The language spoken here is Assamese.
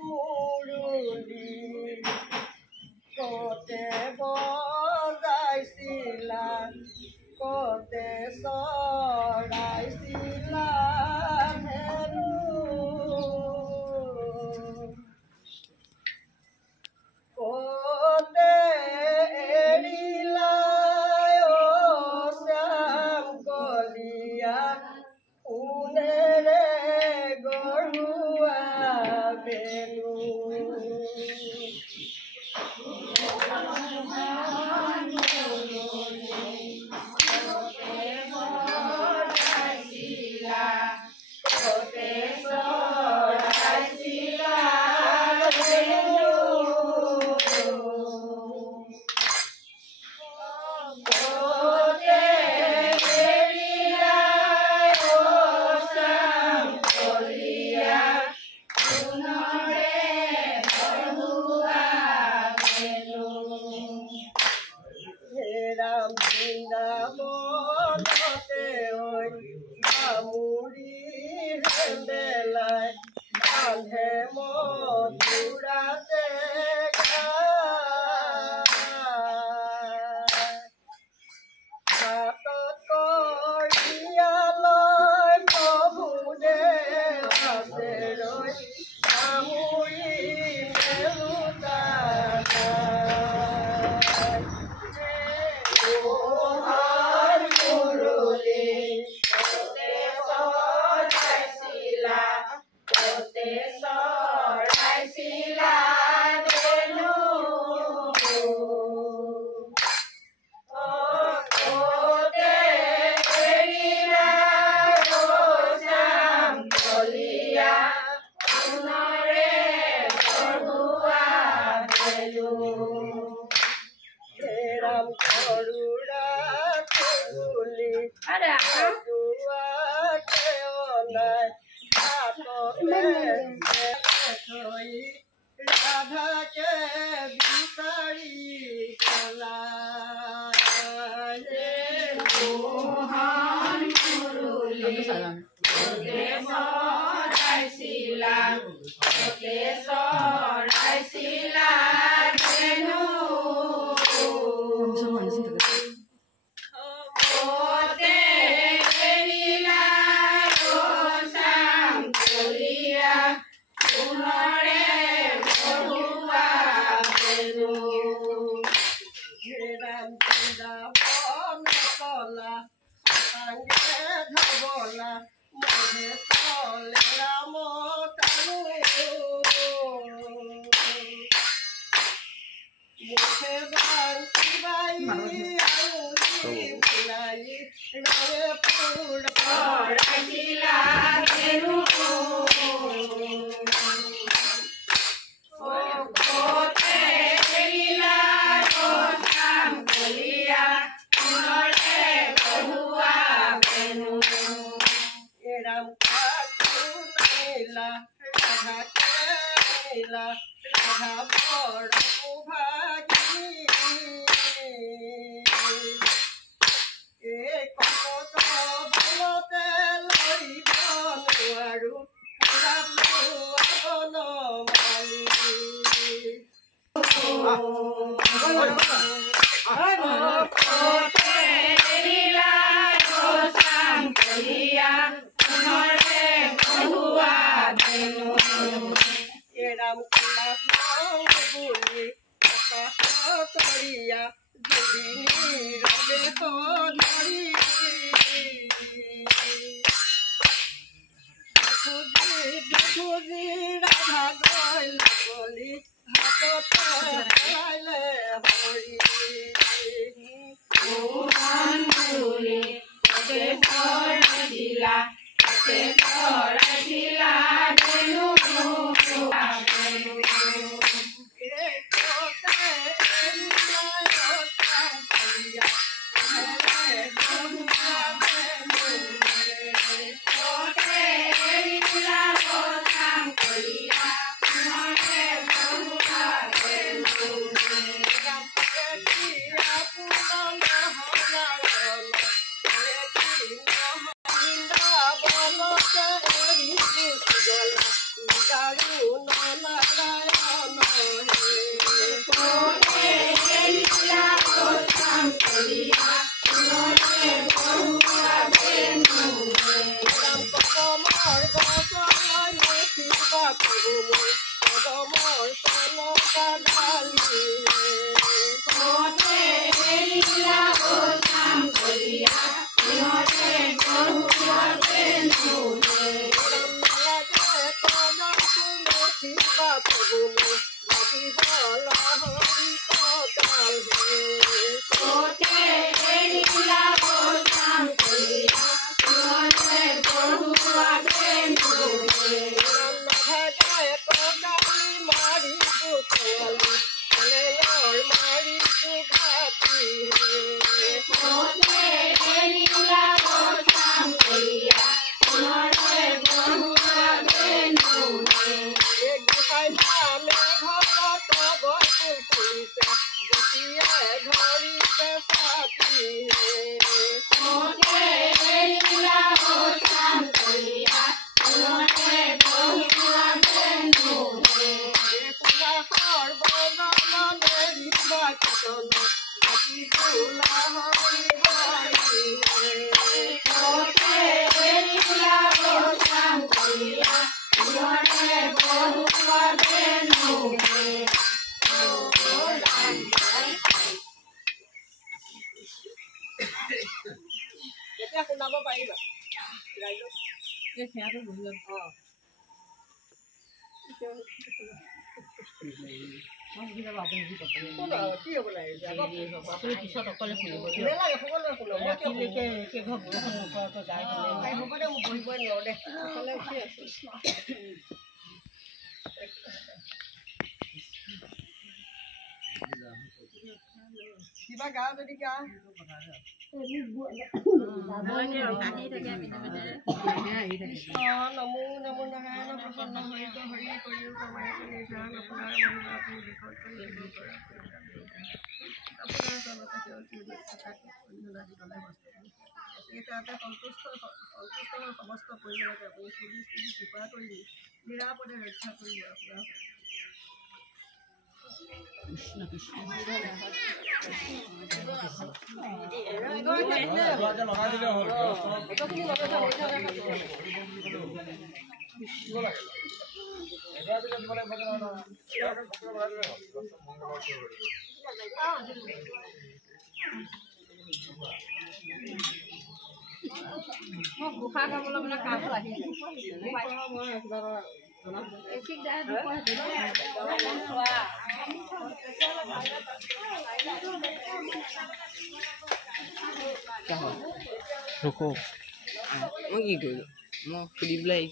মুৰুলি কতে বজাইছিলা কতে চৰাইছিলা হেনো কতে এৰিলা শ্যাম কলীয়া সোণেৰে গঢ়োৱা বেলু বৃন্দাবনতে ঐ বামুৰি হেন্দেলাই বান্ধে মথুৰাতে হাতত কঢ়িয়ালৈ প্ৰভুদেৱ আছে ৰৈ বামুৰি মেলোতা ৰাধাকে বিচাৰি ধবলা মুখে চলে ৰাম কানু মুখে বাঁশী বাই আঙুলি বুলাই ৰঙে ফুল পৰাইছিলা হেনো কতে এৰিলা শ্যাম কলীয়া সোণৰে গঢ়োৱা বেলু ৰাম কাকুলা ৰাধাকে নীলা ৰাধা বৰ সুভাগিনী এই কপট বলতে লৰিব নোৱাৰো বনমালী ৰাম বুলি কৰিয়া যদি নীৰৱে ধৰি খুজি ৰাধা গৈ গলি হাতত পেলাইলে হৰি প্ৰভু মোৰ পদমৰ চলকা ঢালি এতিয়া শুনাব পাৰিবা কি হ'ব লাগে পিছত অকলে শুনিব নেলাগে সকলোৱে শুনো হ'ব দে মই বহিবই নোৱাৰো দে অকলে উঠি আছো কিবা গা যদি গা নমো নমো নাৰায়ণ প্ৰসন্ন হৰি হৰি কৰি আপোনাৰ সন্তুষ্ট সমস্ত পৰিয়ালকে আপুনি কৃপা কৰি নিৰাপদে ৰক্ষা কৰি আপোনাৰ কৃষ্ণ কৃষ্ণ গোফা খাবলৈ মানে কাম আহি रुको मैं की करूँ मैं खुद ही बुलाई